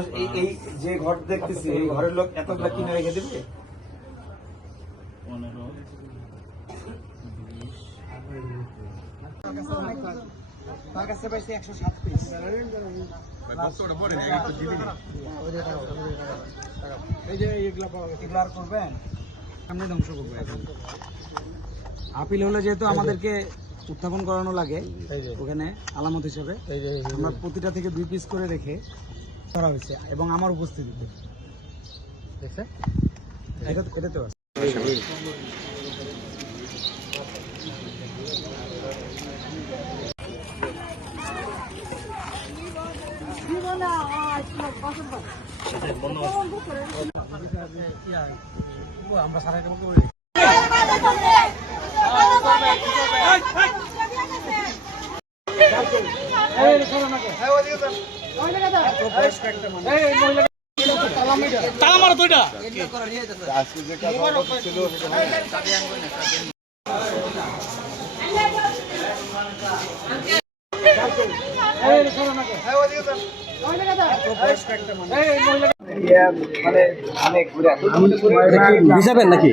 মানুষ এই যে ঘর দেখতেছি এই ঘরের লোক এতগুলা কিনে রেখে দেবে? 15 তার কাছে পাইছি 107 পিস। এই যে এগুলা পাওয়া গেছে, এগুলা আর করবেন সামনে ধ্বংস করবো এখন। আপিল হলে যেহেতু আমাদেরকে উত্থাপন করানো লাগে ওখানে আলামত হিসেবে আমরা প্রতিটা থেকে 2 পিস করে রেখে করা হয়েছে এবং আমার উপস্থিতিতে দেখছেন এটাতে আছে। আমরা সারা তালা মারা দুইটা আজকে যে কাজ ছিল হিসাবেন নাকি